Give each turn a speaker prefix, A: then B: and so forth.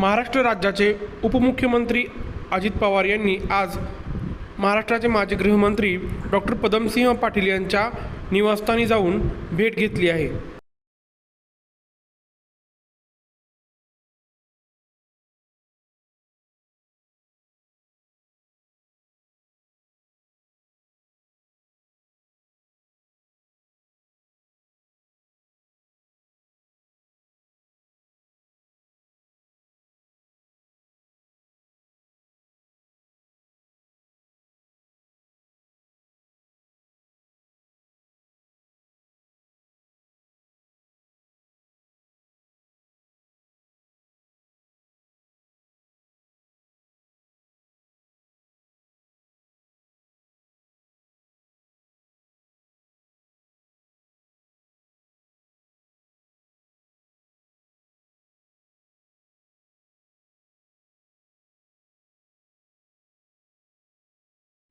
A: महाराष्ट्र राज्याचे उपमुख्यमंत्री अजित पवार यांनी आज महाराष्ट्राचे माजी गृहमंत्री डॉक्टर पदमसिंह पाटील यांच्या निवासस्थानी जाऊन भेट घेतली आहे.